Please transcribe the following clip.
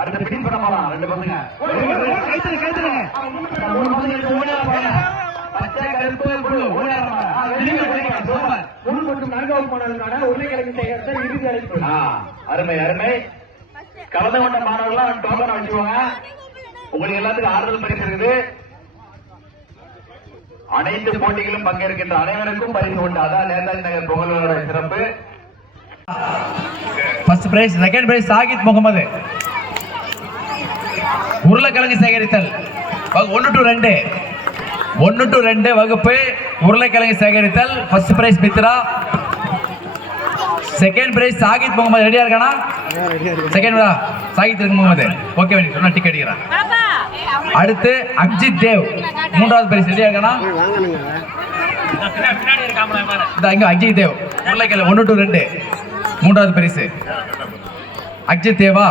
அடுத்த பிடின் பண்ண போலாம் 2 பசங்க. பச்சை கருப்பு மற்றும் 4வது மாணவர்களுக்கான உருளைக்கிழங்கு சேகரித்தல் இறுதி அழைப்பு. அருமை அருமை. கலந்து கொண்ட மாணவர்கள் டோக்கன் வச்சுக்கோங்க. உங்களுக்கு எல்லாத்துக்கும் ஆறுதல் பரிசு இருக்குது. அனைத்து போட்டிகளும் பங்கேற்கின்ற அனைவருக்கும் பரிசு உண்டு. அதான் நேதாஜி நகர் பொங்கலோட சிறப்பு. First prize, second prize Sahid Mohammed. உருளைக்கிழங்கு சேகரித்தல் 1 to 2 வகுப்பு உருளைக்கிழங்கு சேகரித்தல். First prize Mitra, second prize Sahid Mohammed. ரெடியா இருக்கானா? செகண்ட் சாகித் முகமது. ஓகே சொன்னா டிக்கெட் அடிக்கிறான். அடுத்து அக்ஜித் தேவ் 3வது பிரைஸ். ரெடியா இருக்கானா? இங்க அக்ஜித் தேவ் உருளைக்கிழங்கு 1 to 2 3வது பிரைஸ். அக்ஜித் தேவா